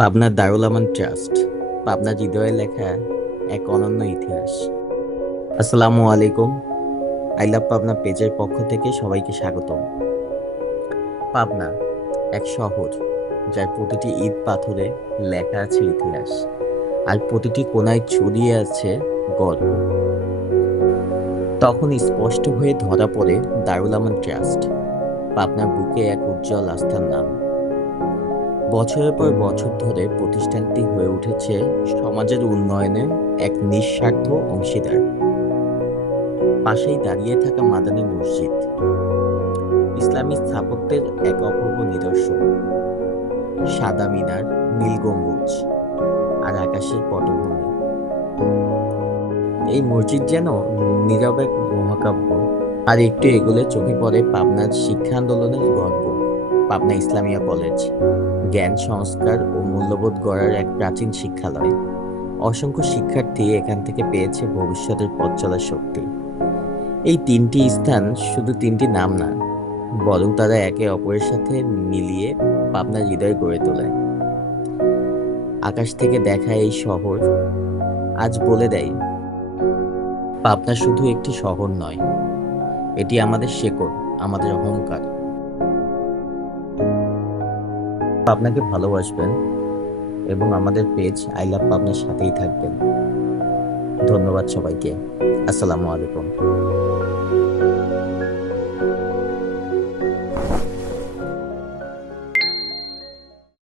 পাবনার দারুল আমান ট্রাস্ট, পাবনা হৃদয়ে লেখা এক অনন্য ইতিহাস। আসসালামু আলাইকুম, আই লাভ পাবনা পেজের পক্ষ থেকে সবাইকে স্বাগতম। পাবনা এক শহর যার প্রতিটি ঈদ পাথরে লেখা আছে ইতিহাস, আর প্রতিটি কোনায় ছড়িয়ে আছে গল্প। তখন স্পষ্ট হয়ে ধরা পড়ে দারুল আমান ট্রাস্ট, পাবনার বুকে এক উজ্জ্বল আস্থার নাম। বছরের পর বছর ধরে প্রতিষ্ঠানটি হয়ে উঠেছে সমাজের উন্নয়নে এক নিঃস্বার্থ অংশীদার। পাশেই দাঁড়িয়ে থাকা মাদানী মসজিদ। ইসলামী স্থাপত্যের এক অপূর্ব নিদর্শন। সাদা মিনার, নীল গম্বুজ আর আকাশের পটভূমি। এই মসজিদ যেন নীরব এক মহাকাব্য আর একটু এগোলে চোখে পড়ে পাবনার শিক্ষা আন্দোলনের গর্ব, পাবনা ইসলামিয়া কলেজ। জ্ঞান সংস্কার ও মূল্যবোধ গড়ার এক প্রাচীন শিক্ষালয়। অসংখ্য শিক্ষার্থী এখান থেকে পেয়েছে ভবিষ্যতের পথ চলার শক্তি। এই তিনটি স্থান শুধু তিনটি নাম না, বরং তারা একে অপরের সাথে মিলিয়ে পাবনার হৃদয় গড়ে তোলে। আকাশ থেকে দেখা এই শহর আজ বলে দেয়, পাবনা শুধু একটি শহর নয়, এটি আমাদের শেকড়, আমাদের অহংকার। পাবনাকে ভালোবাসবেন এবং আমাদের পেজ আই লাভ পাবনার সাথেই থাকবেন। ধন্যবাদ সবাইকে। আসসালামু আলাইকুম।